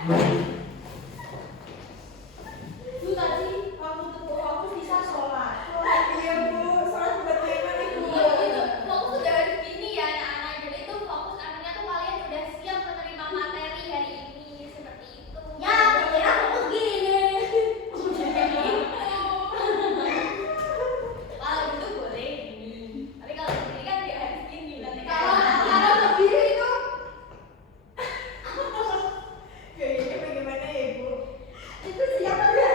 Bu, tadi waktu itu aku bisa sholat. Iya Bu, sholat bagaimana Bu? Iya, itu fokus udah harus gini ya anak-anak. Jadi itu fokus artinya tuh kalian udah siap menerima materi hari ini seperti itu. Ya, kira fokus gini. Kalau itu boleh gini. Tapi kalau sendiri kan nggak harus gini. Nanti Kalau berdiri itu Kayaknya bagaimana ya Bu? itu siapa ya?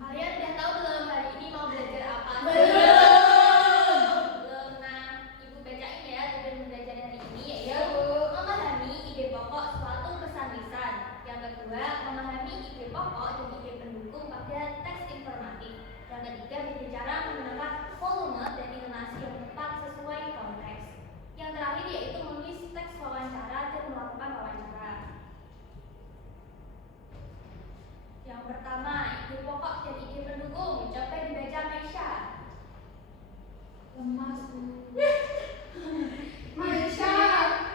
kalian udah tahu belum hari ini mau belajar apa? Belum. Belum. Nah, ibu bacain ya tujuan belajar hari ini yaitu Ya, Bu. memahami ide pokok suatu pesan lisan. Yang kedua, memahami ide pokok dan ide pendukung pada teks informatif. Yang ketiga, berbicara menggunakan volume dan intonasi yang tepat sesuai konteks. Yang terakhir yaitu menulis teks wawancara dan melakukan wawancara. Yang pertama, ide pokok dan ide pendukung. Coba dibaca Maisha. Lemas Bu. Maisha,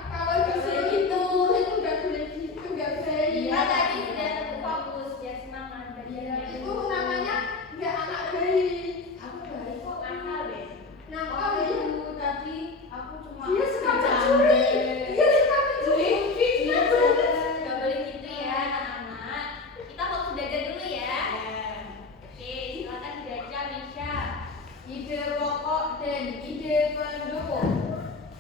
kalau bisa gitu, itu nggak boleh gitu, nggak baik. Iya, tadi sudah tetap fokus, biar semangat Iya, belajarnya. itu namanya nggak anak baik. Aku baik kok. Nakal deh. Nakal ya. Tadi aku cuma Dia suka mencuri. Dia suka mencuri. Dia bener. Gak boleh gitu ya anak-anak. Kita fokus belajar dulu ya. Oke, silakan dibaca Maisha. Ide pokok dan ide pendukung.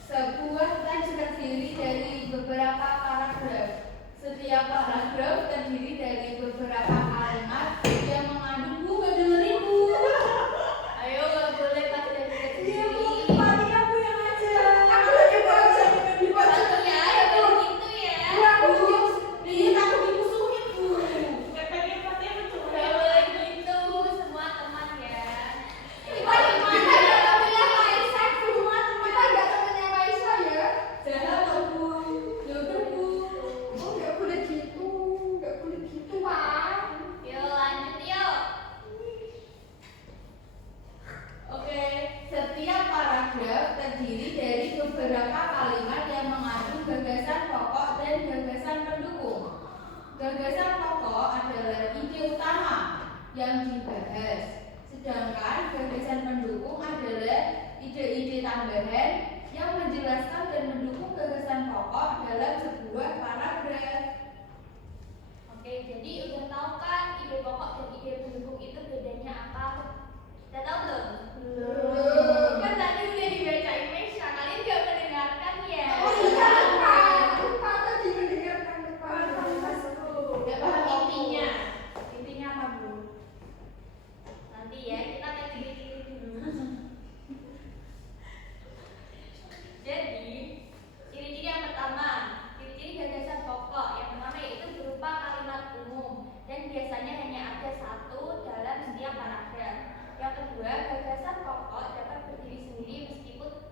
Sebuah teks terdiri dari beberapa paragraf. Setiap paragraf terdiri dari beberapa kalimat yang mengandung Bu, gak dengerin Bu. Ayo, gak boleh pas belajar Iya Bu, sendiri. tadi aku yang ngajar. Aku lagi baca, dibaca. Ya, gak boleh gitu ya. Ya Bu, ini aku dimusuhin Bu. Katanya Fatih betul. Gak boleh gitu, semua teman ya. Kita nggak temennya Maisa semua, kita nggak temennya Maisa ya. Jahat loh Bu. Ya udah Bu, oh nggak boleh gitu, nggak boleh gitu Pak. Yuk lanjut yuk. Oke, setiap paragraf terdiri dari beberapa kalimat yang mengandung gagasan pokok dan gagasan pendukung. Gagasan pokok adalah ide utama yang dibahas, sedangkan gagasan pendukung adalah ide-ide tambahan yang menjelaskan dan mendukung gagasan pokok dalam sebuah paragraf. Oke, jadi udah tahu kan ide pokok dan ide pendukung itu bedanya apa? Udah tahu belum? Belum. Kan tadi udah dibacain Maisha, kalian gak mendengarkan ya? Oh iya Pak, Pak tadi mendengarkan Pak. Gak paham intinya. Intinya apa Bu? Nanti ya, kita tes diri dulu. Jadi, ciri-ciri yang pertama, ciri-ciri gagasan pokok. Yang pertama yaitu berupa kalimat umum dan biasanya hanya ada satu dalam setiap paragraf. Yang kedua, gagasan pokok dapat berdiri sendiri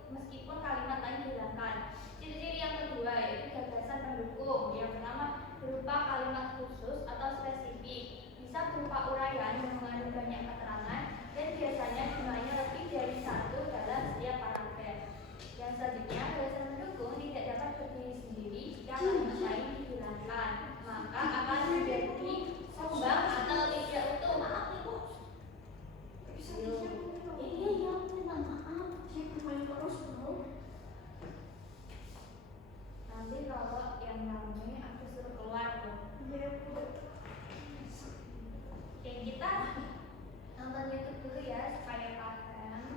meskipun kalimat lain dihilangkan. Ciri-ciri yang kedua yaitu gagasan pendukung. Yang pertama berupa kalimat khusus atau spesifik, bisa berupa uraian yang mengandung banyak keterangan dan biasanya jumlahnya lebih dari satu dalam setiap paragraf. Yang selanjutnya, gagasan pendukung tidak dapat berdiri sendiri jika kalimat lain dihilangkan, maka akan menjadi sembang atau tidak utuh. Maaf ibu. Iya, minta maaf. Nanti kalau yang rame aku suruh keluar tuh. Oke, kita nonton YouTube dulu ya supaya paham.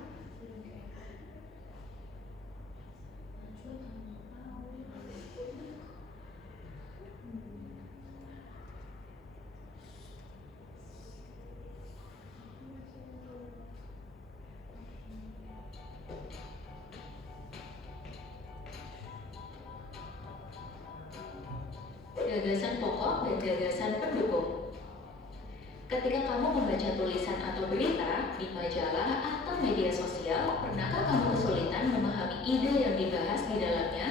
Gagasan pokok dan gagasan pendukung. Ketika kamu membaca tulisan atau berita di majalah atau media sosial, pernahkah kamu kesulitan memahami ide yang dibahas di dalamnya?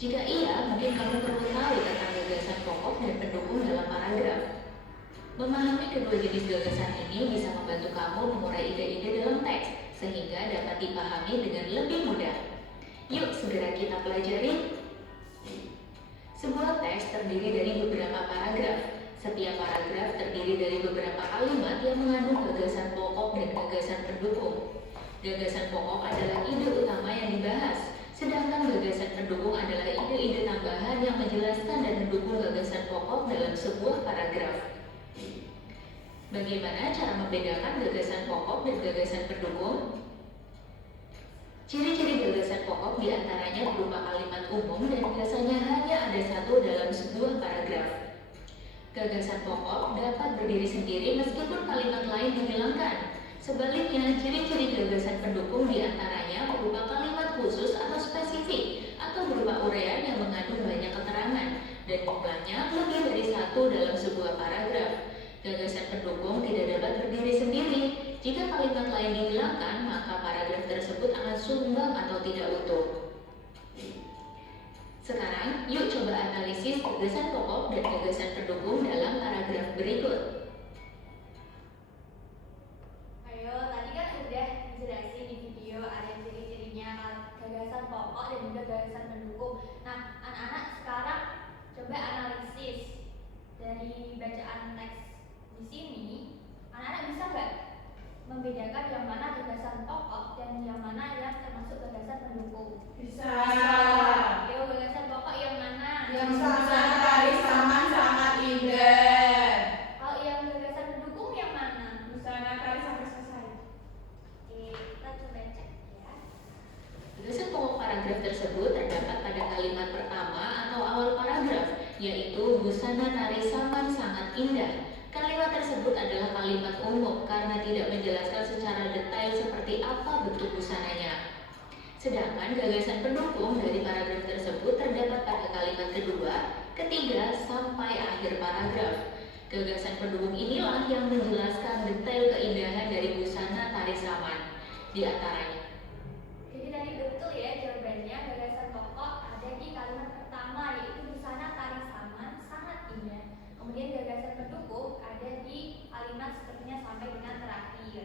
Jika iya, mungkin kamu perlu tahu tentang gagasan pokok dan pendukung dalam paragraf. kedua jenis gagasan ini bisa membantu kamu mengurai ide-ide dalam teks, sehingga dapat dipahami dengan lebih mudah. Yuk segera kita pelajari. Sebuah teks terdiri dari beberapa paragraf. Setiap paragraf terdiri dari beberapa kalimat yang mengandung gagasan pokok dan gagasan pendukung. Gagasan pokok adalah ide utama yang dibahas, sedangkan gagasan pendukung adalah ide-ide tambahan yang menjelaskan dan mendukung gagasan pokok dalam sebuah paragraf. Bagaimana cara membedakan gagasan pokok dan gagasan pendukung? Ciri-ciri gagasan pokok diantaranya berupa kalimat umum dan biasanya hanya ada satu dalam sebuah paragraf. Gagasan pokok dapat berdiri sendiri meskipun kalimat lain dihilangkan. Sebaliknya, ciri-ciri gagasan pendukung diantaranya berupa kalimat khusus atau spesifik atau berupa uraian yang mengandung banyak keterangan dan jumlahnya lebih dari satu dalam sebuah paragraf. Gagasan pendukung tidak dapat berdiri sendiri. Jika kalimat lain dihilangkan, maka paragraf tersebut akan sumbang atau tidak utuh. Sekarang, yuk coba analisis gagasan pokok dan gagasan pendukung dalam paragraf berikut. Ayo, tadi kan udah dijelasin di video ada ciri-cirinya gagasan pokok dan juga gagasan pendukung. Nah, anak-anak sekarang coba analisis dari bacaan teks di sini. Anak-anak bisa nggak membedakan yang mana gagasan pokok dan yang mana yang termasuk gagasan pendukung? Bisa. Ayo, gagasan pokok yang mana? Yang sangat tari saman sangat indah. Kalau yang gagasan pendukung yang mana? Busana tari sampai selesai. Oke, kita coba cek ya. Gagasan pokok paragraf tersebut terdapat pada kalimat pertama atau awal paragraf, yaitu busana tari saman sangat indah. Kalimat tersebut adalah kalimat umum karena tidak menjelaskan secara detail seperti apa bentuk busananya. Sedangkan gagasan pendukung dari paragraf tersebut terdapat pada kalimat kedua, ketiga, sampai akhir paragraf. Gagasan pendukung inilah yang menjelaskan detail keindahan dari busana tari saman. Di antaranya, Jadi tadi betul ya jawabannya, gagasan pokok ada di kalimat pertama yaitu busana tari saman sangat indah. Kemudian gagasan pendukung ada di kalimat seterusnya sampai dengan terakhir.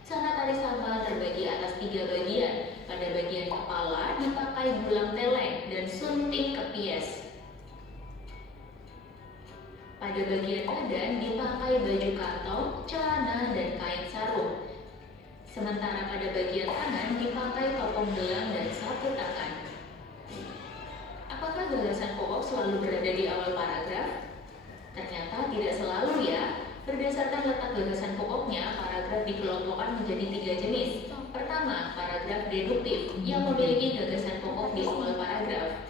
busana tari saman terbagi atas 3 bagian. Pada bagian kepala dipakai bulang teleng dan sunting kepies. Pada bagian badan dipakai baju kantong, celana, dan kain sarung. Sementara pada bagian tangan dipakai topeng gelang dan sapu tangan. Apakah gagasan pokok selalu berada di awal paragraf? Ternyata tidak selalu ya. Berdasarkan letak gagasan pokoknya, paragraf dikelompokkan menjadi 3 jenis. Pertama, paragraf deduktif yang memiliki gagasan pokok di awal paragraf.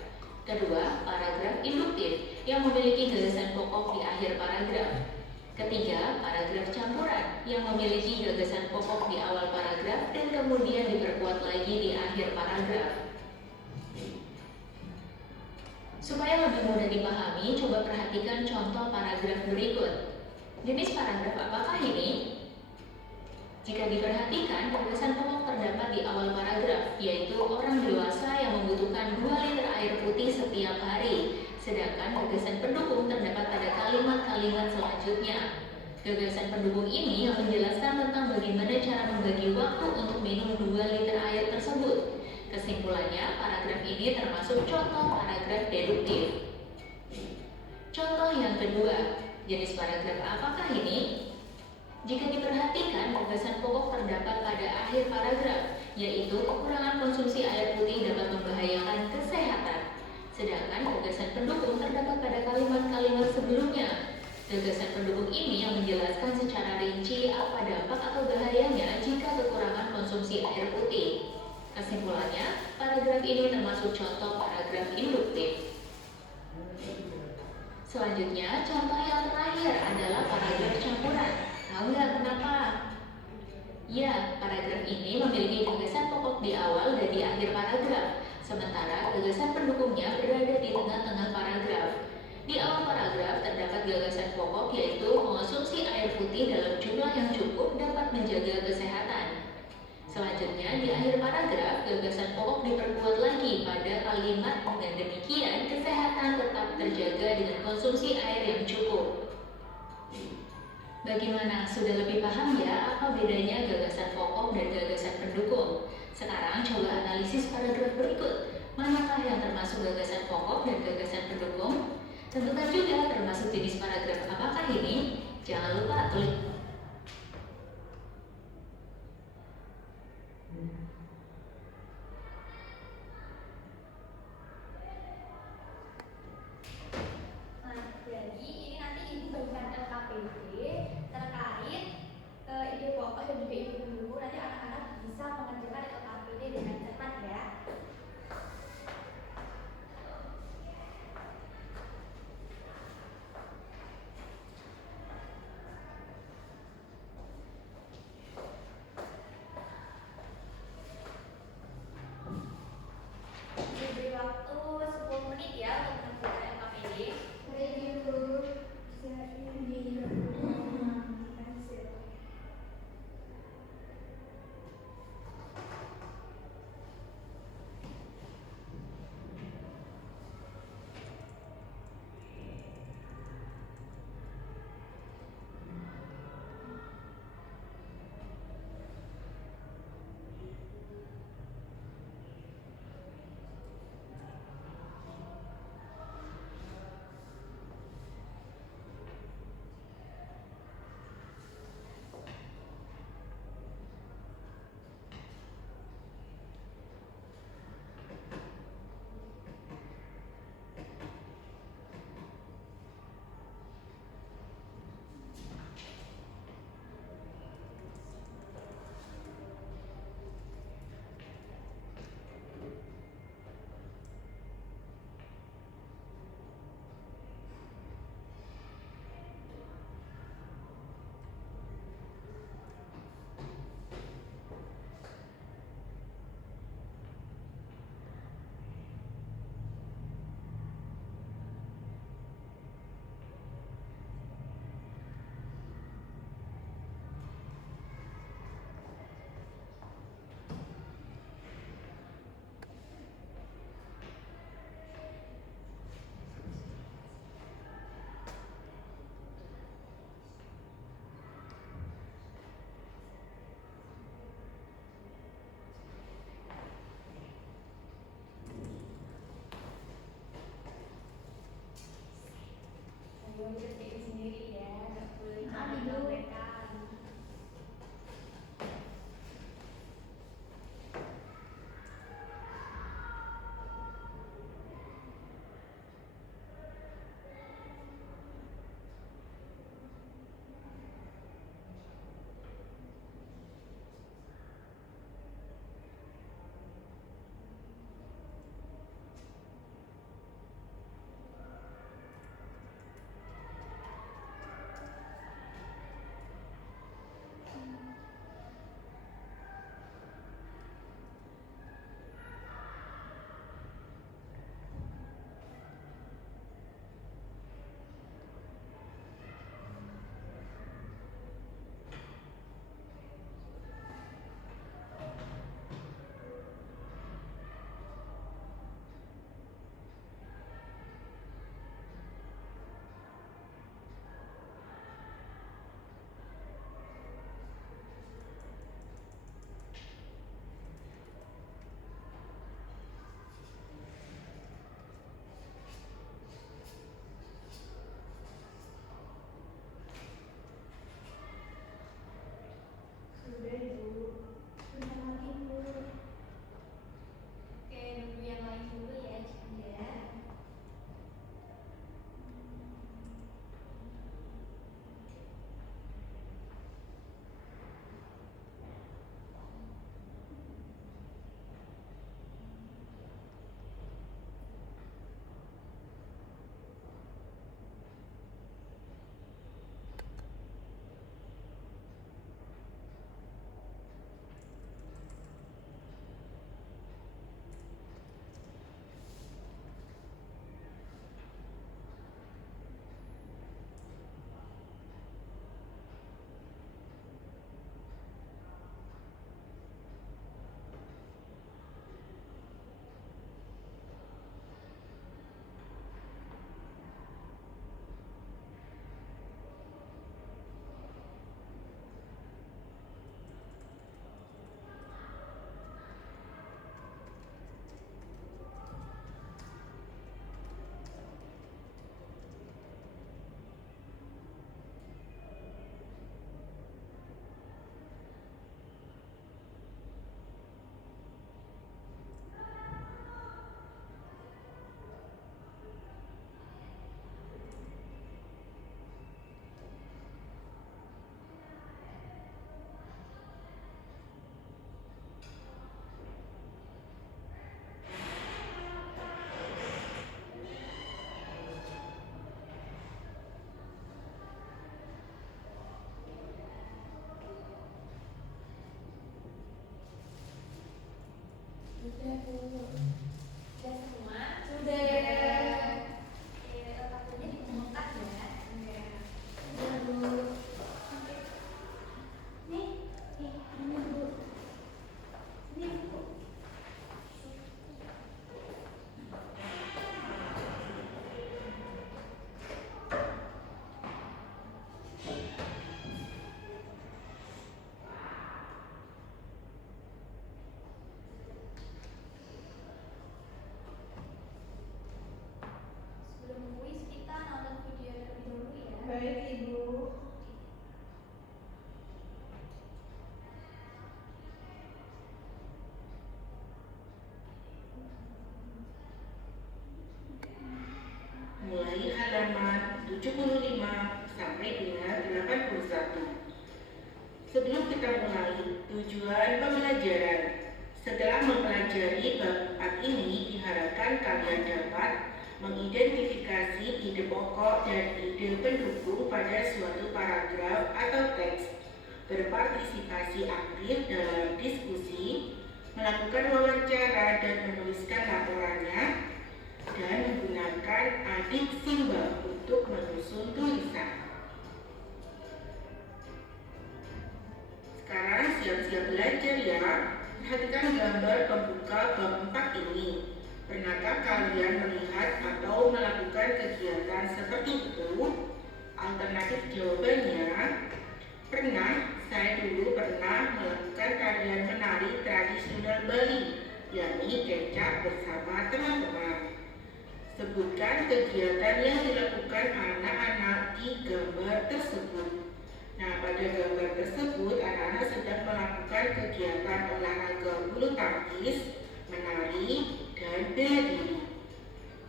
Kedua, paragraf induktif yang memiliki gagasan pokok di akhir paragraf. Ketiga, paragraf campuran yang memiliki gagasan pokok di awal paragraf dan kemudian diperkuat lagi di akhir paragraf. Supaya lebih mudah dipahami, coba perhatikan contoh paragraf berikut. Jenis paragraf apakah ini? Jika diperhatikan, gagasan pokok terdapat di awal paragraf, yaitu orang dewasa yang membutuhkan 2 liter air putih setiap hari. Sedangkan gagasan pendukung terdapat pada kalimat-kalimat selanjutnya. Gagasan pendukung ini yang menjelaskan tentang bagaimana cara membagi waktu untuk minum 2 liter air tersebut. Kesimpulannya, paragraf ini termasuk contoh paragraf deduktif. Contoh yang kedua, jenis paragraf apakah ini? Jika diperhatikan, gagasan pokok terdapat pada akhir paragraf, yaitu kekurangan konsumsi air putih dapat membahayakan kesehatan. Sedangkan gagasan pendukung terdapat pada kalimat-kalimat sebelumnya. Gagasan pendukung ini yang menjelaskan secara rinci apa dampak atau bahayanya jika kekurangan konsumsi air putih. Kesimpulannya, paragraf ini termasuk contoh paragraf induktif. Selanjutnya, contoh yang terakhir adalah paragraf campuran. Tahu nggak kenapa? Ya, paragraf ini memiliki gagasan pokok di awal dan di akhir paragraf, sementara gagasan pendukungnya berada di tengah-tengah paragraf. Di awal paragraf terdapat gagasan pokok yaitu mengonsumsi air putih dalam jumlah yang cukup dapat menjaga kesehatan. Selanjutnya, di akhir paragraf, gagasan pokok diperkuat lagi pada kalimat dengan demikian kesehatan tetap terjaga dengan konsumsi air yang cukup. Bagaimana? Sudah lebih paham ya apa bedanya gagasan pokok dan gagasan pendukung? Sekarang coba analisis paragraf berikut. Manakah yang termasuk gagasan pokok dan gagasan pendukung? Tentukan juga termasuk jenis paragraf apakah ini? Jangan lupa tulis. Nah, jadi ini nanti ibu bagikan LKPD terkait ide pokok dan juga ide pendukung. Nanti anak-anak bisa mengerjakan LKPD dengan cepat ya. Diberi waktu 10 menit ya untuk mengerjakan LKPD. Ayo dikerjain sendiri ya, nggak boleh dicontekan. Baik, Ibu. Mulai halaman 75 sampai dengan 81. Sebelum kita mulai, tujuan pembelajaran. Setelah mempelajari bab 4 ini, diharapkan kalian dapat mengidentifikasi ide pokok dan ide pendukung pada suatu paragraf atau teks, berpartisipasi aktif dalam diskusi, melakukan wawancara dan menuliskan laporannya, dan menggunakan adik simbol untuk menyusun tulisan. Sekarang siap-siap belajar ya. Perhatikan gambar pembuka bab 4 ini. Pernahkah kalian melihat atau melakukan kegiatan seperti itu? Alternatif jawabannya, pernah. Saya dulu pernah melakukan tarian menari tradisional Bali, yakni kecap bersama teman-teman. Sebutkan kegiatan yang dilakukan anak-anak di gambar tersebut. Nah, pada gambar tersebut anak-anak sedang melakukan kegiatan olahraga bulu tangkis, menari, dan bela diri.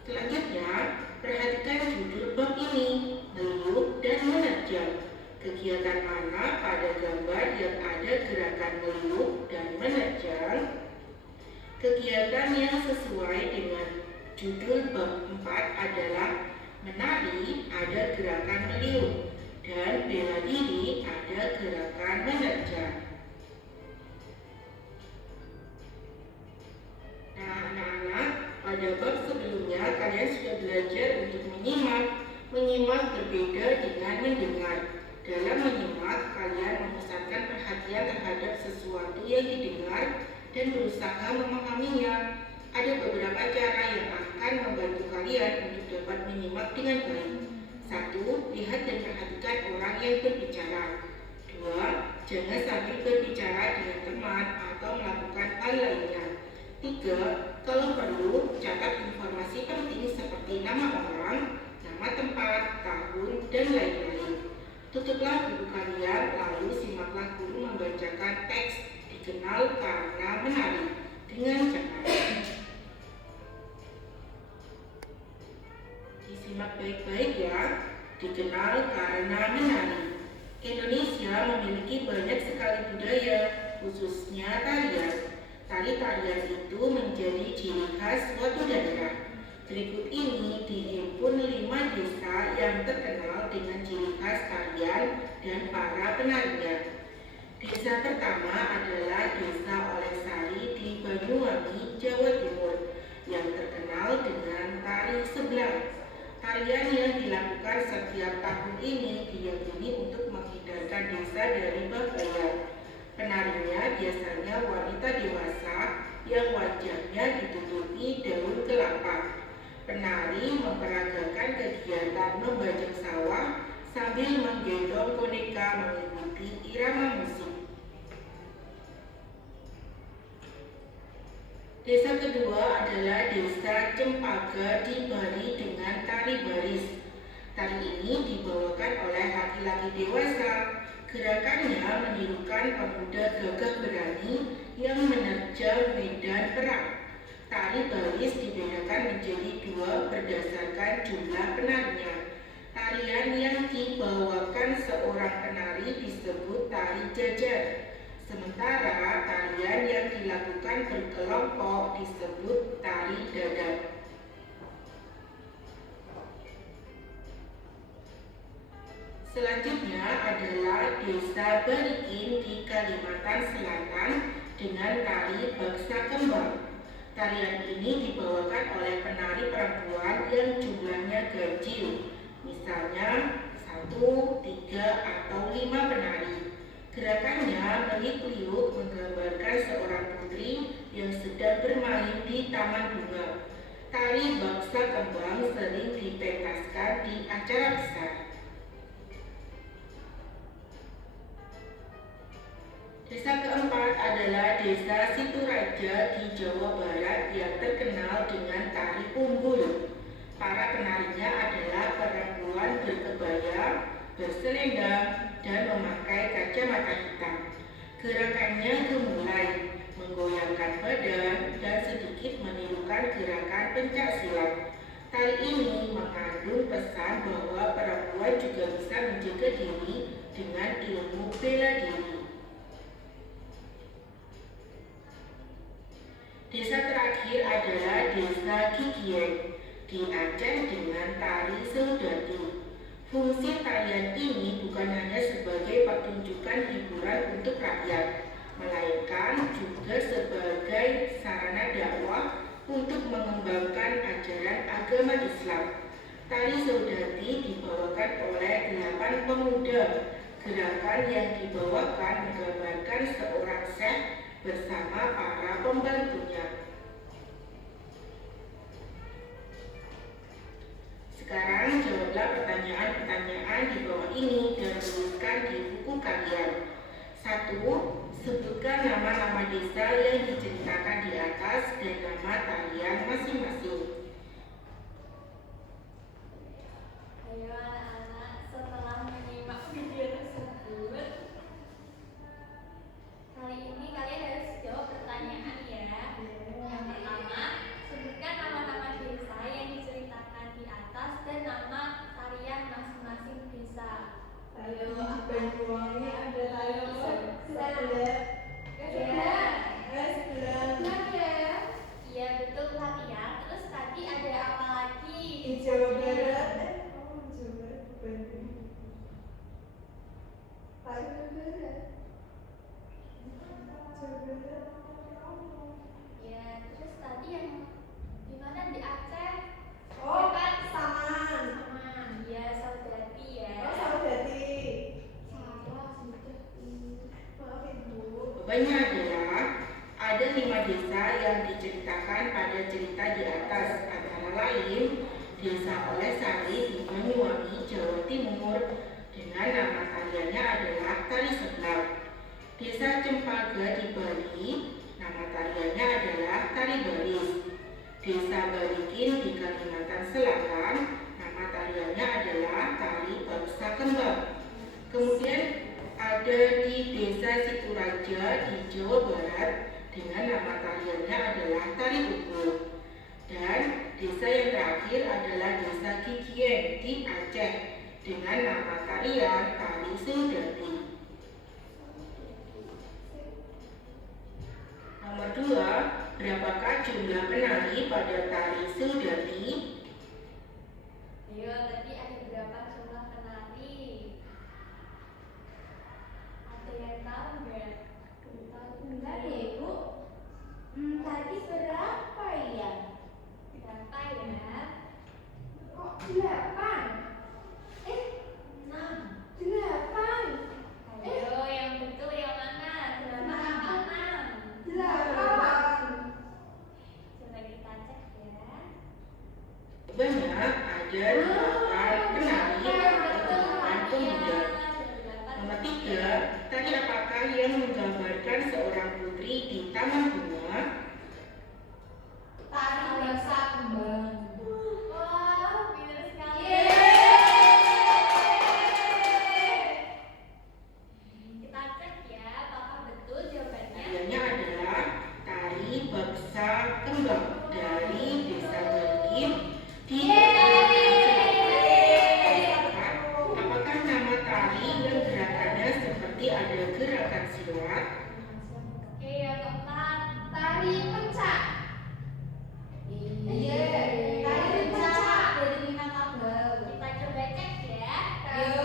Selanjutnya, perhatikan judul bab ini, meliuk dan menerjang. Kegiatan mana pada gambar yang ada gerakan meliuk dan menerjang? Kegiatan yang sesuai dengan judul bab 4 adalah menari ada gerakan meliuk dan bela diri ada gerakan menerjang. Nah, anak-anak, pada bab sebelumnya kalian sudah belajar untuk menyimak. Menyimak berbeda dengan mendengar. Dalam menyimak, kalian memusatkan perhatian terhadap sesuatu yang didengar dan berusaha memahaminya. Ada beberapa cara yang akan membantu kalian untuk dapat menyimak dengan baik. 1. Lihat dan perhatikan orang yang berbicara. 2. Jangan sambil berbicara dengan teman atau melakukan hal lainnya. 3. Kalau perlu, catat informasi penting seperti nama orang, nama tempat, tahun, dan lain-lain. Tutuplah buku kalian, lalu simaklah guru membacakan teks dikenal karena menari dengan cepat. Disimak baik-baik ya. Dikenal karena menari. Indonesia memiliki banyak sekali budaya, khususnya tarian. Tari-tarian itu menjadi ciri khas suatu daerah. Berikut ini dihimpun 5 desa yang terkenal dengan ciri khas tarian dan para penarinya. Desa pertama adalah Desa Olesari di Banyuwangi, Jawa Timur, yang terkenal dengan tari sebelang. Tarian yang dilakukan setiap tahun ini diyakini untuk menghindarkan desa dari bahaya. Penarinya biasanya wanita dewasa yang wajahnya ditutupi daun kelapa. Penari memperagakan kegiatan membajak sawah sambil menggendong boneka mengikuti irama musik. Desa kedua adalah Desa Cempaka di Bali dengan tari baris. Tari ini dibawakan oleh laki-laki dewasa. Gerakannya menirukan pemuda gagah berani yang menerjang medan perang. Tari baris dibedakan menjadi 2 berdasarkan jumlah penarinya. Tarian yang dibawakan seorang penari disebut tari jajar. Sementara tarian yang dilakukan berkelompok disebut tari dadap. Selanjutnya adalah Desa Barikin di Kalimantan Selatan dengan tari baksa kembang. Tarian ini dibawakan oleh penari perempuan yang jumlahnya ganjil, misalnya 1, 3, atau 5 penari. Gerakannya meniup-niup menggambarkan seorang putri yang sedang bermain di taman bunga. Tari baksa kembang sering dipentaskan di acara besar. Desa keempat adalah Desa Situraja di Jawa Barat yang terkenal dengan tari umbul. Para penarinya adalah perempuan berkebaya, berselendang, dan memakai kacamata hitam. Gerakannya gemulai, menggoyangkan badan, dan sedikit menirukan gerakan pencak silat. Tari ini mengandung pesan bahwa perempuan juga bisa menjaga diri dengan ilmu bela diri. Desa terakhir adalah Desa Kikieng di Aceh dengan tari Seudati. Fungsi tarian ini bukan hanya sebagai pertunjukan hiburan untuk rakyat, melainkan juga sebagai sarana dakwah untuk mengembangkan ajaran agama Islam. Tari Seudati dibawakan oleh 8 pemuda. Gerakan yang dibawakan menggambarkan seorang syekh bersama para pembantunya. Sekarang jawablah pertanyaan-pertanyaan di bawah ini dan tuliskan di buku kalian. 1. Sebutkan nama-nama desa yang diceritakan di atas dan nama tarian masing-masing. Ayo anak-anak, setelah menyimak video tersebut, kali ini kalian harus jawab pertanyaan ya. Yang pertama, sebutkan nama-nama desa yang diceritakan di atas dan nama tarian masing-masing desa. Ayo, Banyuwangi ada tayo sebelah. Iya betul pelatihan. Terus tadi ada apa lagi? Di Jawa Barat. Jawa Barat Bandung. Jawa Barat. Ya, terus tadi yang di mana di Aceh? Oh, Ya kan? Saman. Saman. Ya, Saudati ya. Oh, Saudati. Salah sudah. Maaf Ibu. Jawabannya adalah ada 5 desa yang diceritakan pada cerita di atas, antara lain Desa Olesari di Banyuwangi, Jawa Timur dengan nama tariannya adalah tari seblak. Desa Cempaka di Bali, nama tariannya adalah tari baris. Desa Barikin di Kalimantan Selatan, nama tariannya adalah tari bangsa kembang. Kemudian ada di Desa Situraja di Jawa Barat dengan nama tariannya adalah tari ukur. Dan desa yang terakhir adalah Desa Kikieng di Aceh dengan nama tarian tari Seudati. Nomor 2, berapakah jumlah penari pada tari Seudati? Ayo, tadi ada berapa jumlah penari? Ada yang tahu nggak? Bentar ya Ibu. Tadi berapa ya? Berapa ya? Kok 8? 6. 8. Ayo, yang betul yang mana? 8 apa 6? 8. Coba kita cek ya. Jawabannya ada 8 penari atau 8 pemuda. Nomor 3, tari apakah yang menggambarkan seorang putri di taman bunga? Tari bangsa kembang. Wah, pintar sekali. Kita cek ya, apakah betul jawabannya? Tariannya adalah tari baksa kembang dari Desa Barikin di Apakah nama tari yang gerakannya seperti ada gerakan silat? Oke, yang keempat. Tari pencak. Iya, tari pencak dari Minangkabau. Kita coba cek ya. Ayo.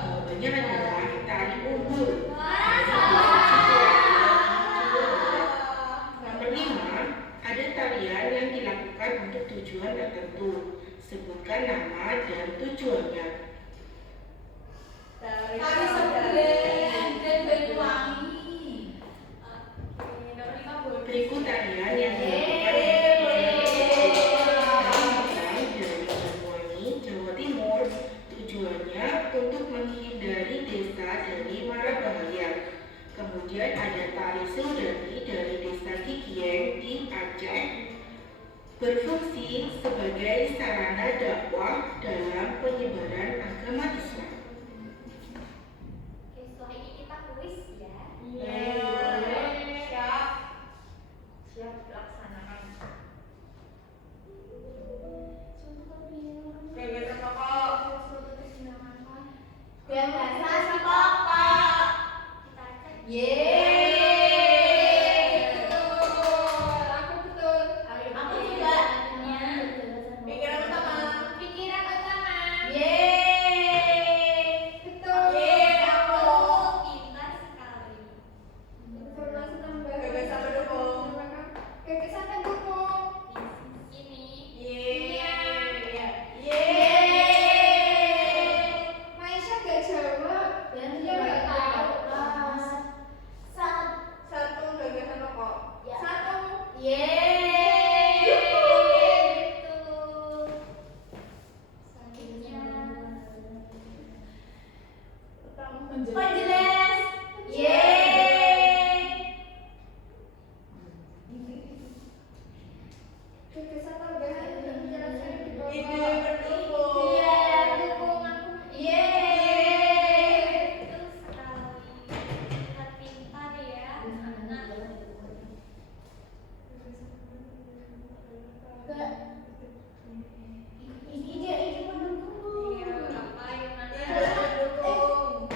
Jawabannya adalah tari unggul. Wah, Nomor 5, ada tarian yang dilakukan untuk tujuan tertentu. Sebutkan nama dan tujuannya. Tari Sebelah dan Banyuwangi. Oke, nomor 5 boleh. Berikut tarian yang dilakukan dari Banyuwangi, Jawa Timur. Tujuannya untuk menghindari desa dari mara bahaya. Kemudian ada tari Seudati dari Desa Kikieng di Aceh, berfungsi sebagai sarana dakwah dalam penyebaran agama Islam. Gagasan pokok. Kita cek. Yeay. Betul. Aku betul. Aku juga. Pikiran utama. Pikiran utama. Yeay. Betul. Yeay, aku. Pintar sekali. Informasi tambahan. Gagasan pendukung. Gagasan pendukung. Di sini. Yeay. Yeay. Maisha gak jawab. Dan dia gak tahu. Satu gagasan pokok. Satu. Yeay. Yeay. Betul. Selanjutnya. Penjelas. Yeay. Gagasan tambahan yang menjelaskan di bawah. Ide pendukung. Iya, dukung aku. Yeay. Betul sekali. Sangat pintar ya, anak. Ide pendukung. Iya, apa yang mana? Ide pendukung.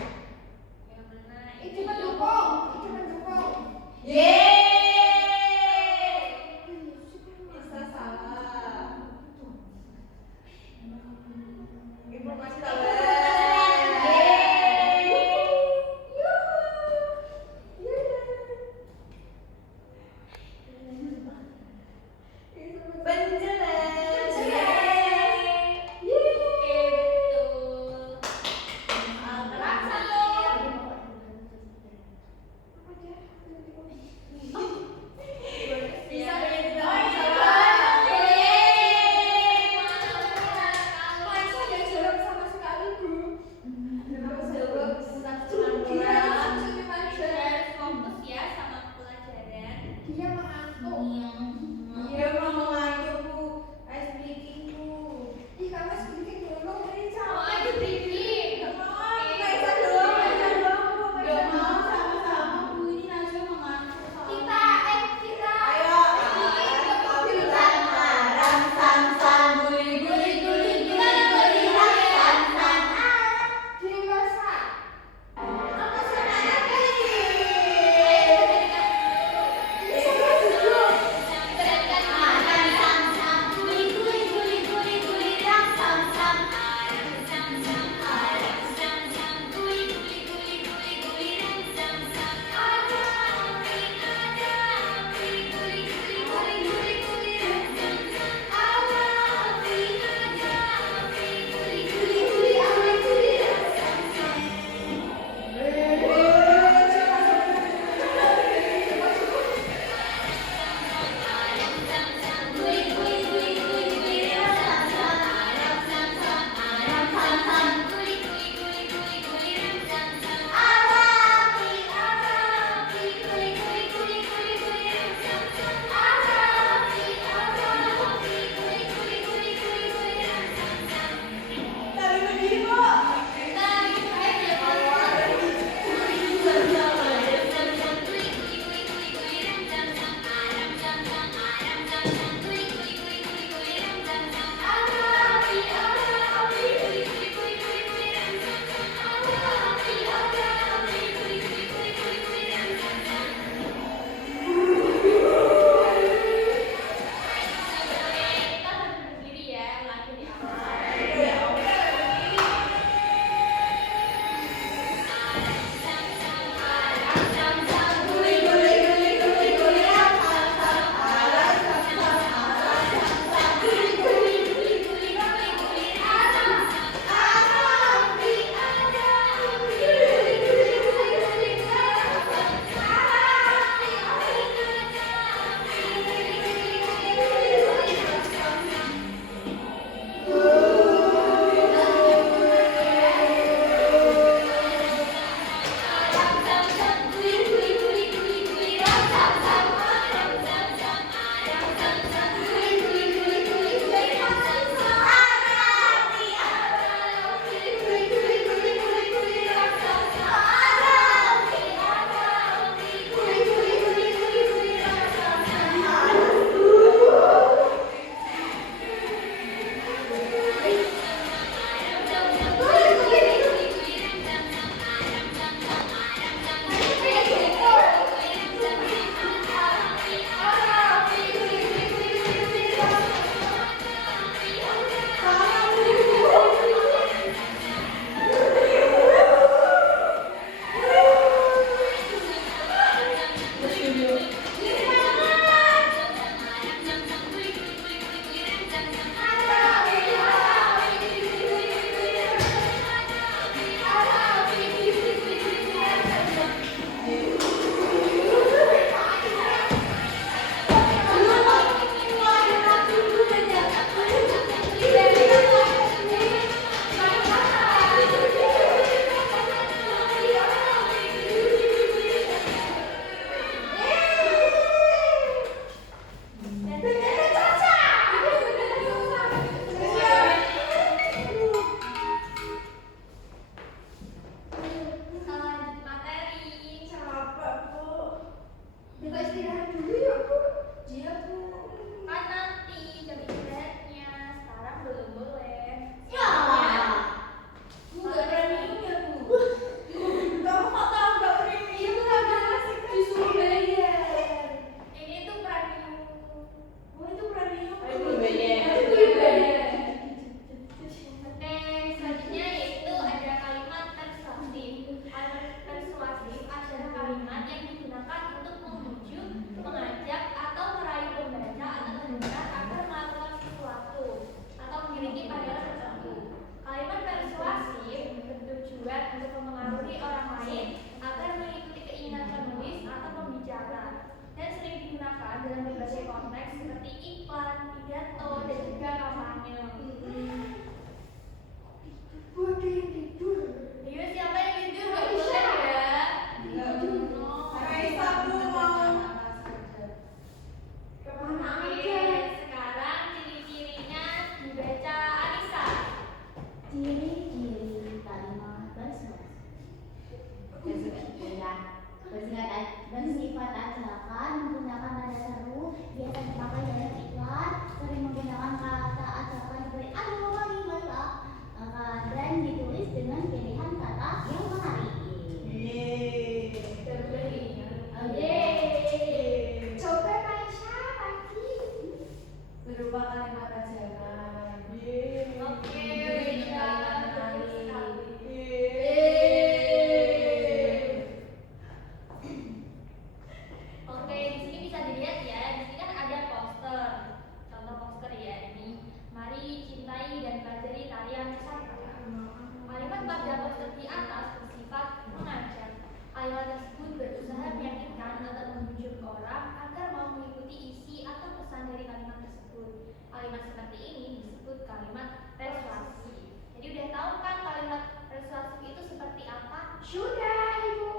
tersebut. Kalimat seperti ini disebut kalimat persuasif. Jadi udah tahu kan kalimat persuasif itu seperti apa? Sudah, Ibu.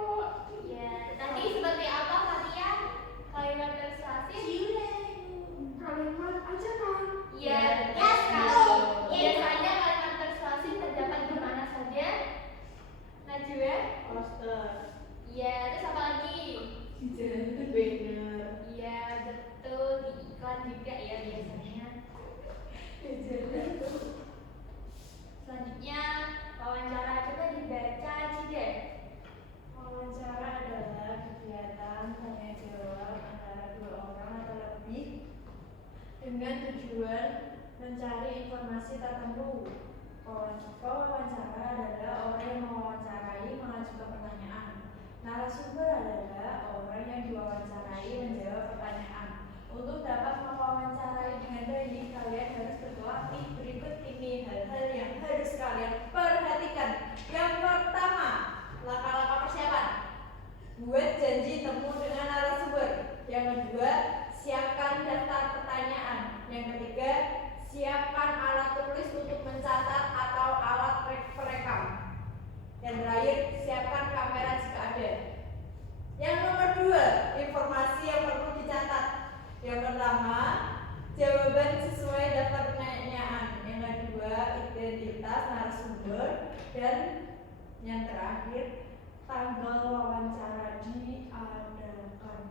Ya, tadi seperti apa Fatia? Kalimat persuasif? Kalimat ajakan. Ya, betul sekali. Biasanya kalimat persuasif terdapat di mana saja? Najwa? Poster, Iya, terus apa lagi? banner, Iya, betul, di iklan juga ya biasanya. Selanjutnya, wawancara, coba dibaca Cide. wawancara adalah kegiatan tanya jawab antara dua orang atau lebih dengan tujuan mencari informasi tertentu. Pewawancara adalah orang yang mewawancarai mengajukan pertanyaan. Narasumber adalah orang yang diwawancarai menjawab pertanyaan. Untuk dapat mewawancarai dengan baik, kalian harus berlatih berikut ini hal-hal yang harus kalian perhatikan. Yang pertama, langkah-langkah persiapan. Buat janji temu dengan narasumber. Yang kedua, siapkan daftar pertanyaan. Yang ketiga, siapkan alat tulis untuk mencatat atau alat perekam. Dan terakhir, siapkan kamera jika ada. Yang nomor 2, informasi yang perlu dicatat. Yang pertama, jawaban sesuai daftar pertanyaan. Yang kedua, identitas narasumber. Dan yang terakhir, tanggal wawancara diadakan.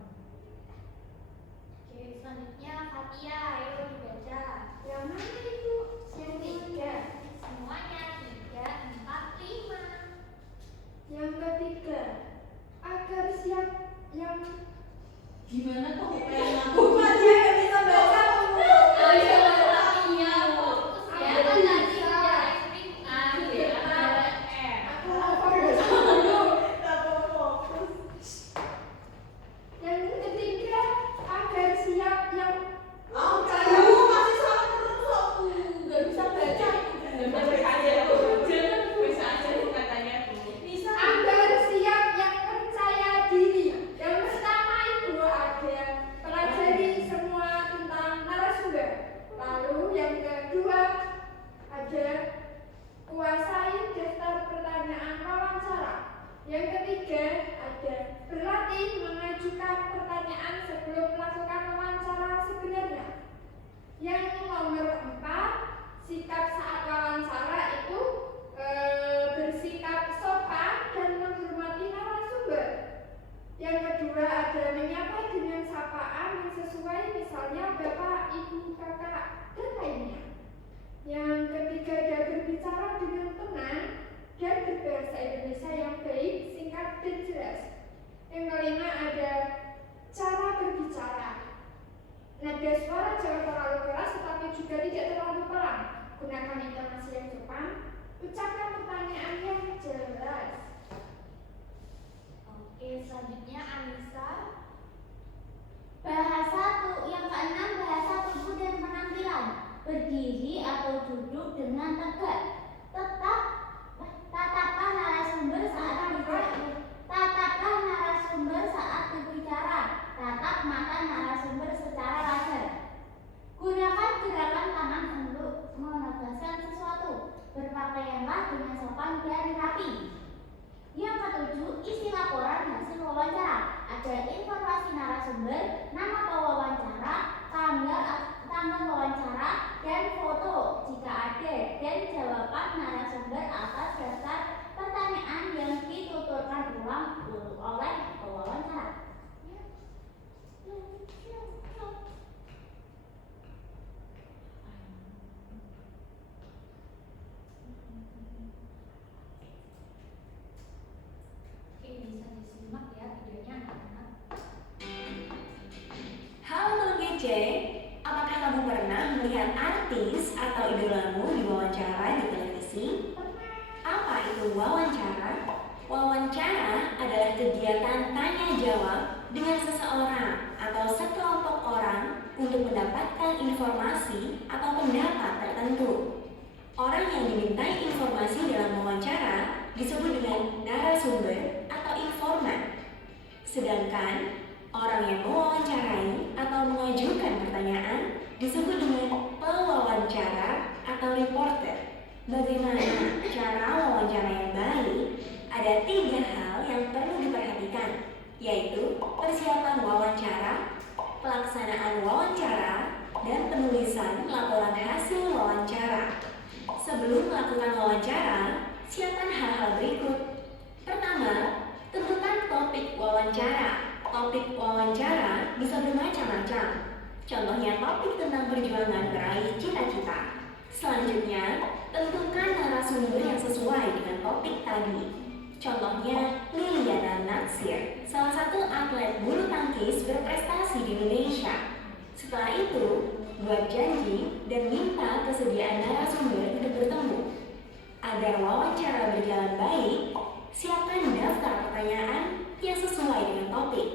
Oke, selanjutnya Fatia, ayo dibaca. Yang mana itu? Yang 3. Semuanya 3, 4, 5. Yang ketiga, agar siap yang Gimana kok bukan dia yang bisa baca. Oh iya, Fatia, fokus ya. Kan tadi udah ekstrim kan. Aku fokus dulu. fokus? Yang ketiga, agar siap yang Masih salah terus aku. nggak bisa baca. Bisa aja katanya tuh. Agar siap yang percaya diri. Yang pertama itu ada pelajari semua tentang narasumber. Lalu yang kedua ada kuasai daftar pertanyaan wawancara. Yang ketiga ada berlatih mengajukan pertanyaan sebelum melakukan wawancara sebenarnya. Yang nomor 4, sikap saat wawancara itu bersikap sopan dan menghormati narasumber. Yang kedua ada menyapa dengan sapaan yang sesuai, misalnya bapak, ibu, kakak, dan lainnya. Yang ketiga ada berbicara dengan tenang dan berbahasa Indonesia yang baik, singkat, dan jelas. Yang kelima ada cara berbicara. Nada suara jangan terlalu keras tetapi juga tidak terlalu pelan. Gunakan intonasi yang sopan. Ucapkan pertanyaan yang jelas. Oke, selanjutnya Anissa. Bahasa yang keenam, bahasa tubuh dan penampilan. Berdiri atau duduk dengan tegak. Tataplah narasumber saat berbicara. Tatap mata narasumber secara wajar. Gunakan gerakan tangan untuk menegaskan sesuatu. Berpakaianlah dengan sopan dan rapi. Yang ketujuh, isi laporan hasil wawancara. Ada informasi narasumber, nama pewawancara, tanggal wawancara, dan foto jika ada, dan jawaban narasumber atas dasar pertanyaan yang dituturkan ulang oleh pewawancara. Oke, bisa disimak ya videonya anak-anak. Halo Teman Gece, apakah kamu pernah melihat artis atau idolamu diwawancara di televisi? Apa itu wawancara? Wawancara adalah kegiatan tanya jawab dengan seseorang atau sekelompok orang untuk mendapatkan informasi atau pendapat tertentu. Orang yang dimintai informasi dalam wawancara disebut dengan narasumber atau informan. Sedangkan orang yang mewawancarai atau mengajukan pertanyaan disebut dengan pewawancara atau reporter. Bagaimana cara wawancara yang baik? Ada 3 hal yang perlu diperhatikan, yaitu persiapan wawancara, pelaksanaan wawancara, dan penulisan laporan hasil wawancara. Sebelum melakukan wawancara, siapkan hal-hal berikut. Pertama, tentukan topik wawancara. Topik wawancara bisa bermacam-macam. Contohnya topik tentang perjuangan meraih cita-cita. Selanjutnya, tentukan narasumber yang sesuai dengan topik tadi. Contohnya Liliana Natsir, salah satu atlet bulu tangkis berprestasi di Indonesia. Setelah itu, buat janji dan minta kesediaan narasumber untuk bertemu. Agar wawancara berjalan baik, siapkan daftar pertanyaan yang sesuai dengan topik.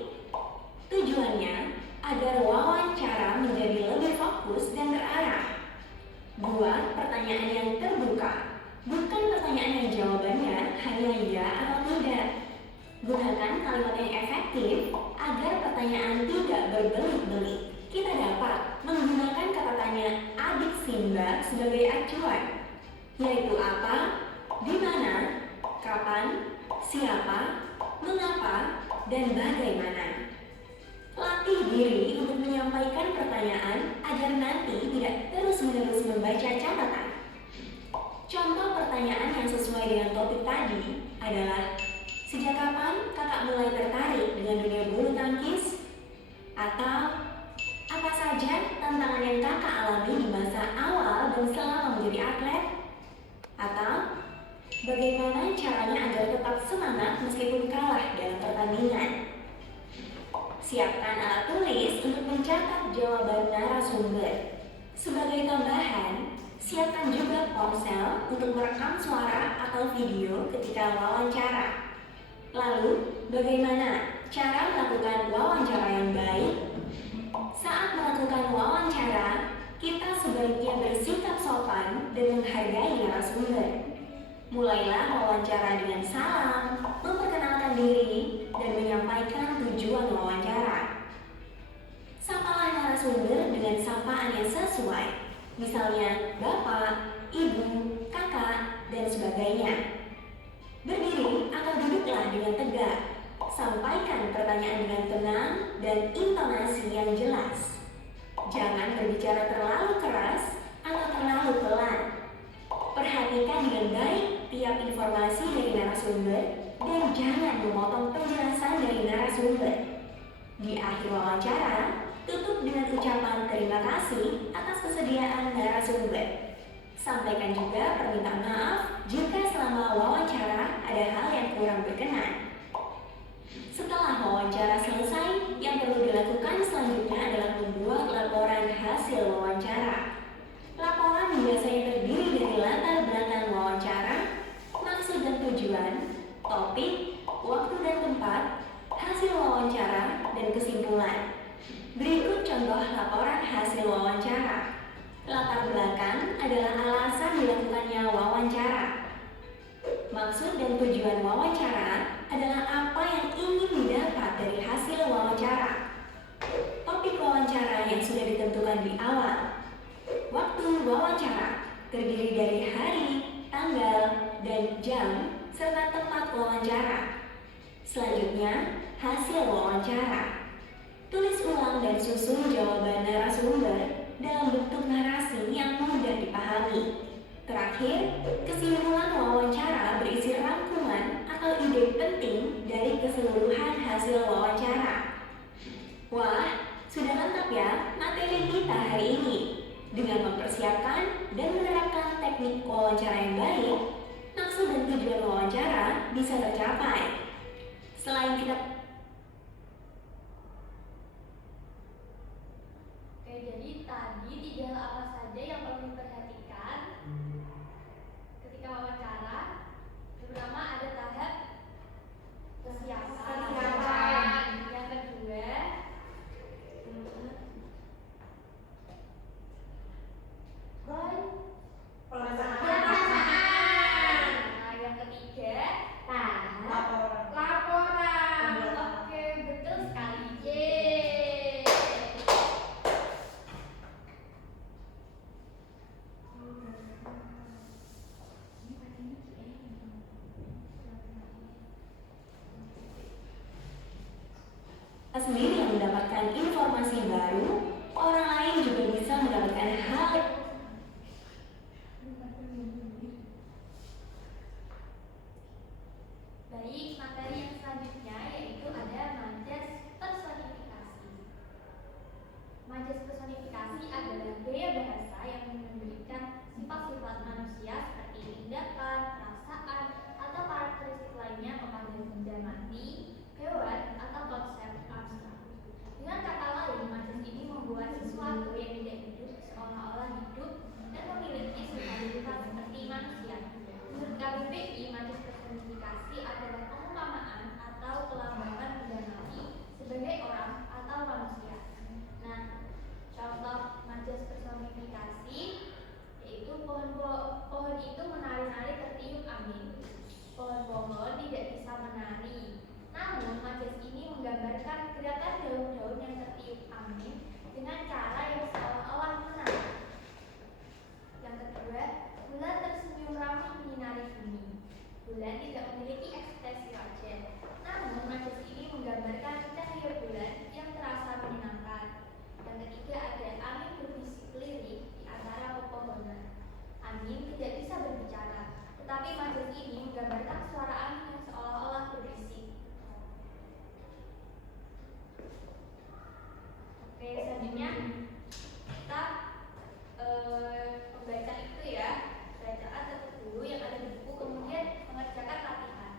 Tujuannya agar wawancara menjadi lebih fokus dan terarah. Buat pertanyaan yang terbuka, bukan pertanyaan yang jawabannya hanya ya atau tidak. Gunakan kalimat yang efektif agar pertanyaan tidak berbelit-belit. Kita dapat menggunakan kata tanya adik Simba sebagai acuan, yaitu apa, di mana, kapan, siapa, mengapa, dan bagaimana. Latih diri untuk menyampaikan pertanyaan agar nanti tidak terus-menerus membaca catatan. Contoh pertanyaan yang sesuai dengan topik tadi adalah, sejak kapan kakak mulai tertarik dengan dunia bulu tangkis? Atau, apa saja tantangan yang kakak alami di masa awal dan selama menjadi atlet? Atau, bagaimana caranya agar tetap semangat meskipun kalah dalam pertandingan? Siapkan alat tulis untuk mencatat jawaban narasumber. Sebagai tambahan, siapkan juga ponsel untuk merekam suara atau video ketika wawancara. Lalu, bagaimana cara melakukan wawancara yang baik? Saat melakukan wawancara, kita sebaiknya bersikap sopan dan menghargai narasumber. Mulailah wawancara dengan salam, memperkenalkan diri, dan menyampaikan tujuan wawancara. Sapalah narasumber dengan sapaan yang sesuai, misalnya bapak, ibu, kakak, dan sebagainya. Berdiri atau duduklah dengan tegak. Sampaikan pertanyaan dengan tenang dan intonasi yang jelas. Jangan berbicara terlalu keras atau terlalu pelan. Perhatikan dengan baik tiap informasi dari narasumber dan jangan memotong penjelasan dari narasumber. Di akhir wawancara, tutup dengan ucapan terima kasih atas kesediaan narasumber. Sampaikan juga permintaan maaf jika selama wawancara ada hal yang kurang berkenan. Setelah wawancara selesai, yang perlu dilakukan selanjutnya adalah membuat laporan hasil wawancara. Laporan biasanya terdiri dari latar belakang wawancara, maksud dan tujuan, topik, waktu dan tempat, hasil wawancara, dan kesimpulan. Berikut contoh laporan hasil wawancara. Latar belakang adalah alasan dilakukannya wawancara. Maksud dan tujuan wawancara adalah apa yang ingin didapat dari hasil wawancara. Topik wawancara yang sudah ditentukan di awal. Waktu wawancara terdiri dari hari, tanggal, dan jam, serta tempat wawancara. Selanjutnya, hasil wawancara. Tulis ulang dan susun jawaban narasumber dalam bentuk narasi yang mudah dipahami. Terakhir, kesimpulan wawancara berisi rangkuman atau ide penting dari keseluruhan hasil wawancara. Wah, sudah lengkap ya materi kita hari ini. Dengan mempersiapkan dan menerapkan teknik wawancara yang baik, maksud dan tujuan wawancara bisa tercapai. Selain kita Oke, jadi tadi 3 hal apa saja yang perlu diperhatikan ketika wawancara. Pertama ada tahap kesiapan. Yang kedua Pelaksanaan. Nah, yang ketiga Tahap Laporan. sendiri yang mendapatkan informasi baru, orang lain juga bisa mendapatkan hal. Baik, materi yang selanjutnya yaitu ada majas personifikasi. Majas personifikasi adalah gaya bahasa yang menunjukkan sifat-sifat manusia seperti tindakan, perasaan, atau karakteristik lainnya kepada benda mati, hewan, atau konsep abstrak. Dengan kata lain, majas ini membuat sesuatu yang tidak hidup seolah-olah hidup dan memiliki sifat-sifat seperti manusia. Menurut KBBI, majas personifikasi adalah pengumpamaan atau pelambangan benda mati sebagai orang atau manusia. Nah, contoh majas personifikasi yaitu pohon itu menari-nari tertiup angin. Pohon-pohon tidak bisa menari. Namun, majas ini menggambarkan gerakan daun-daun yang tertiup angin dengan cara yang seolah-olah menari. Yang kedua, bulan tersenyum ramah menyinari bumi. Bulan tidak memiliki ekspresi wajah. Namun, majas ini menggambarkan cahaya bulan yang terasa menyenangkan. Yang ketiga ada angin berbisik lirik di antara pepohonan. Angin tidak bisa berbicara, tetapi majas ini menggambarkan suara angin yang seolah-olah berbisik. Oke, selanjutnya kita membaca itu ya, bacaan satu dulu yang ada di buku, kemudian mengerjakan latihan.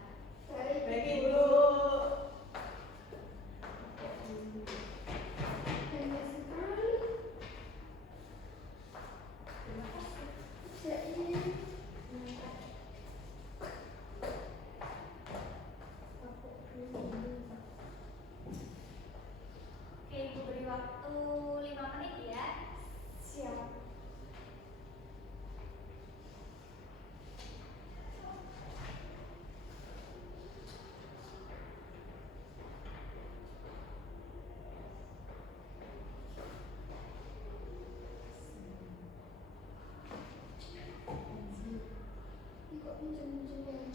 Baik Ibu. Banyak sekali. Terima kasih. Jadi, Oke, Ibu beri waktu 5 menit ya. siap. Kok muncul-muncul ya?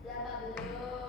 Sudah apa belum?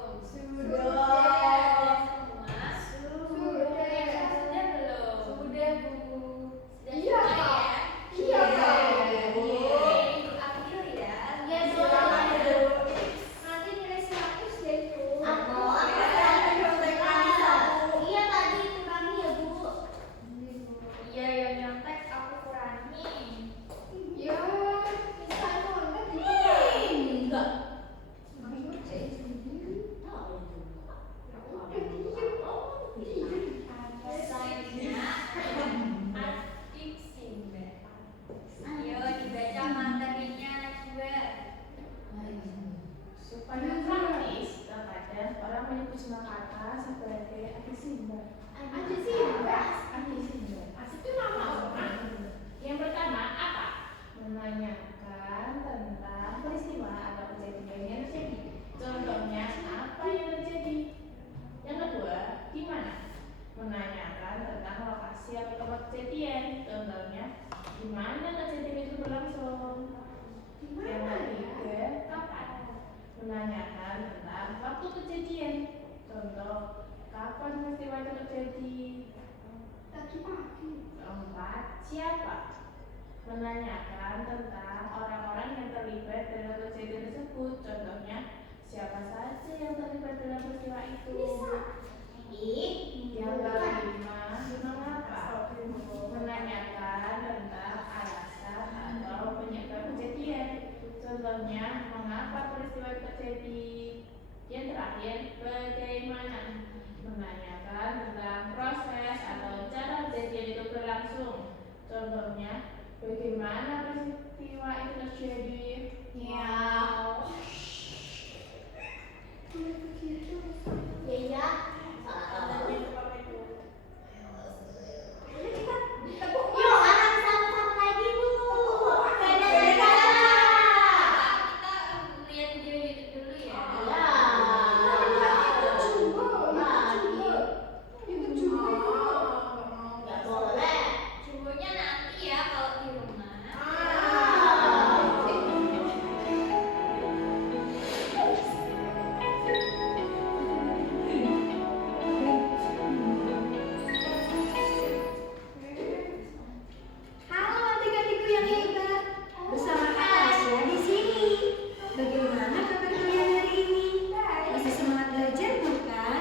Contohnya, mengapa peristiwa terjadi? Yang terakhir, bagaimana? Menanyakan tentang proses atau cara kejadian itu berlangsung. Contohnya, bagaimana peristiwa itu terjadi? Ya. Ya. Yuk, anak sama-sama lagi Bu. Kita lihat video YouTube dulu ya. Nggak boleh. Jumbonya nanti ya kalau di rumah. Halo adik-adikku yang hebat, bersama Kak Tasya di sini. Bagaimana kabar kalian hari ini? Masih semangat belajar bukan?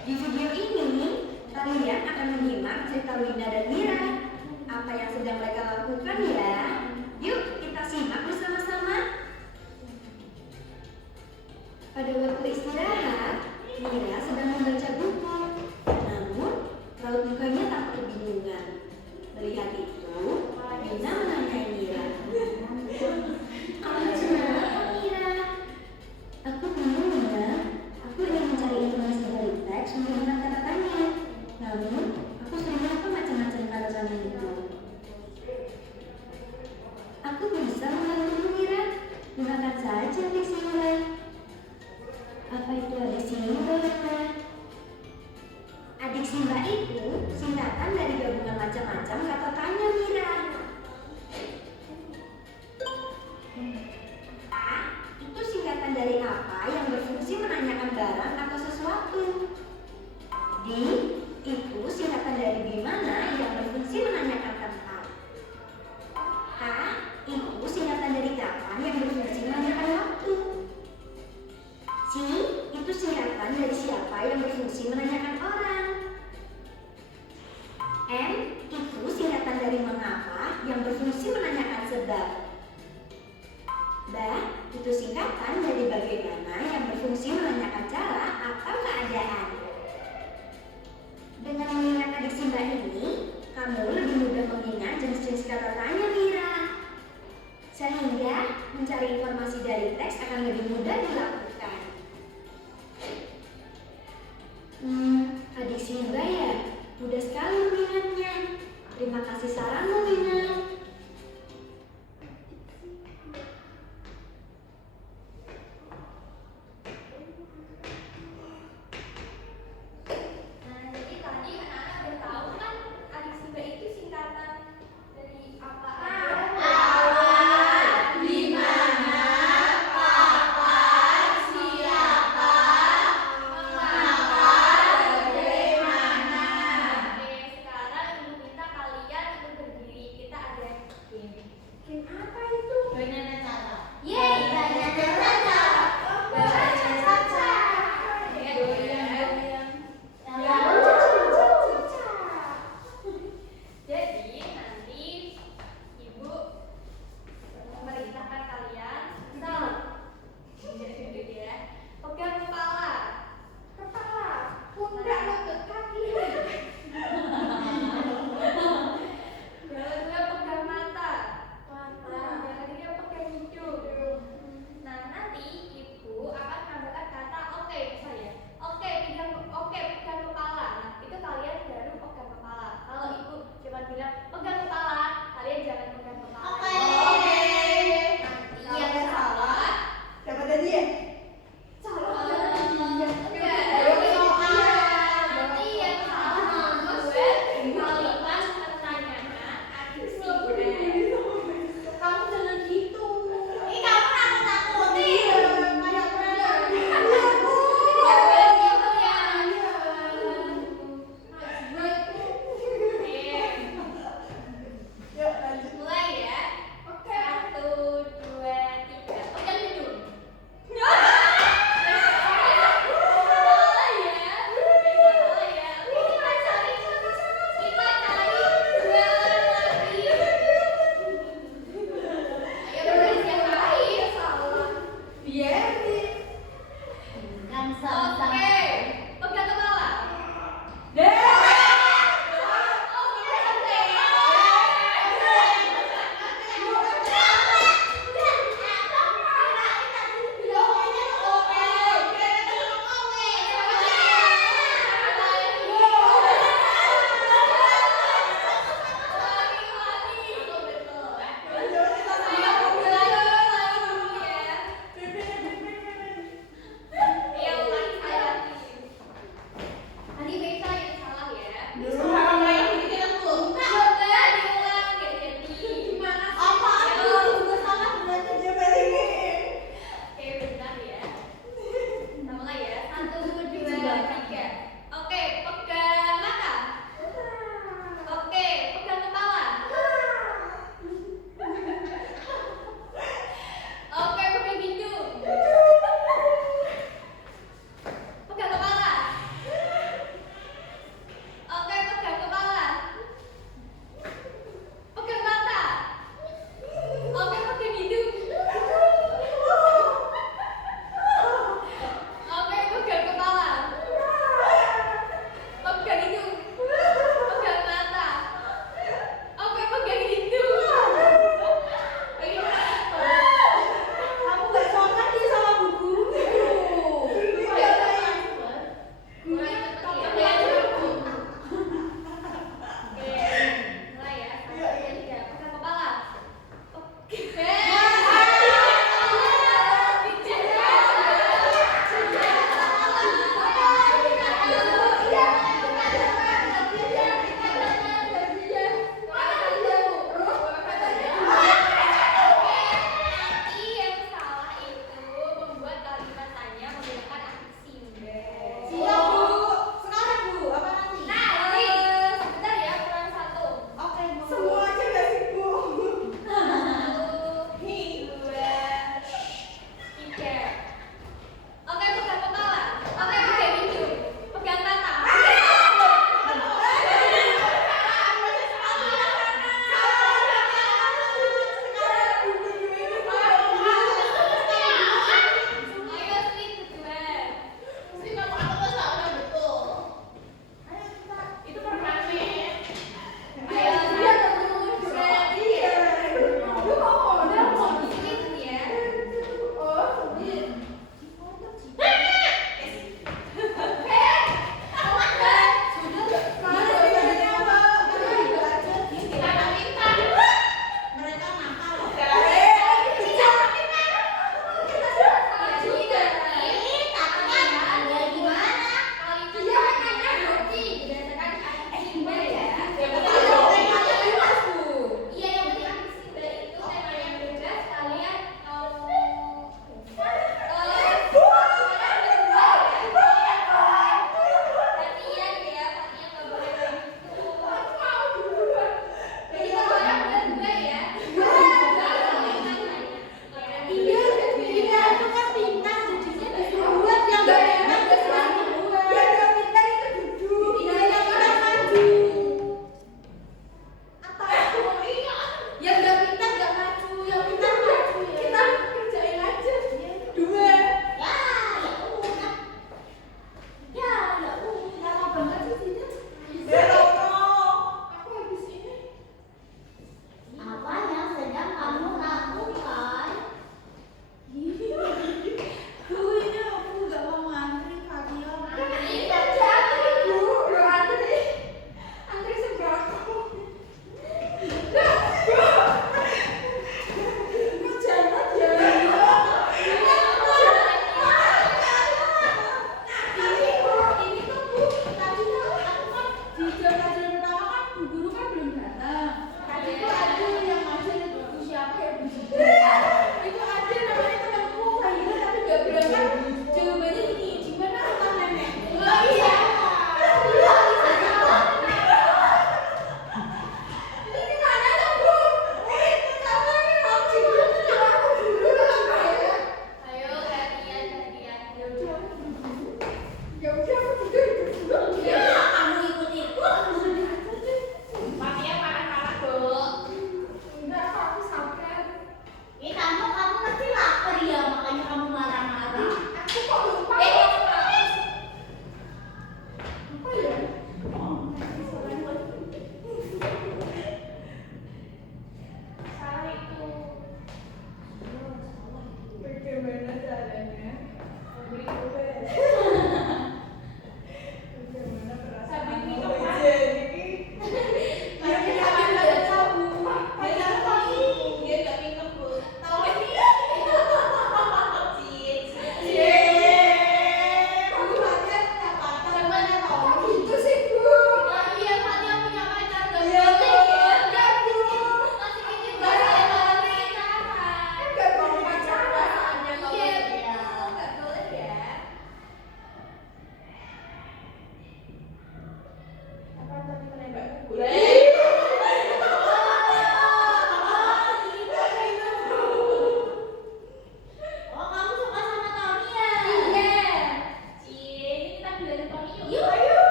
Di video ini, kalian akan menyimak cerita Winda dan Mira. Apa yang sedang mereka lakukan ya? Yuk kita simak bersama-sama. Pada waktu istirahat, Mira sedang membaca buku. Namun, raut mukanya tampak kebingungan. Melihat itu, Winda menanyai Mira. "Kamu kenapa, Mira?" "Aku bingung, Winda. Aku ingin mencari informasi dari teks menggunakan kata tanya. Namun, aku sering lupa macam-macam kata tanya itu." "Aku bisa membantumu, Mira. Gunakan saja teks Mira." "Apa itu adik Simba, Winda?" Adik Simba itu singkatan dari gabungan macam-macam kata tanya Mira. A itu singkatan dari apa yang berfungsi menanyakan barang atau sesuatu. D itu singkatan dari di mana yang berfungsi menanyakan tempat. K itu singkatan dari kapan yang berfungsi menanyakan waktu. C itu singkatan dari siapa yang berfungsi menanyakan orang. M itu singkatan dari mengapa yang berfungsi menanyakan sebab. B itu singkatan dari bagaimana yang berfungsi menanyakan cara atau keadaan. Dengan mengingat adik Simba ini, kamu lebih mudah mengingat jenis-jenis kata tanya Mira. Sehingga mencari informasi dari teks akan lebih mudah dilakukan. Adik Simba ya? Mudah sekali mengingatnya. Terima kasih saranmu, Wina. Nah, jadi tadi anak-anak udah tahu kan adik Simba itu singkatan dari apa aja? Di mana, kapan, siapa, mengapa, bagaimana. Oke, sekarang ibu minta kalian untuk berdiri. Kita ada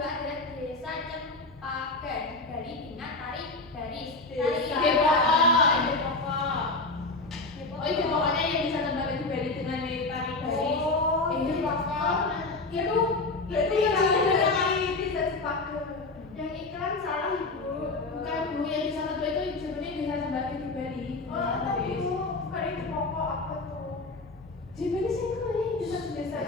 juga ada desa Cempaka di Bali dengan tari baris. Ide pokok, ide pokok. Oh, ide pokoknya yang bisa Cempaka di Bali dengan tari baris. Ide pokok. Ya tuh, itu yang Dari desa Cempaka. yang iklan salah ibu. Bukan bu, yang di sana tuh itu sebenarnya bisa Cempaka di Bali. Oh, tapi bukan itu pokok apa tuh? Di Bali sih itu ya, bisa desa.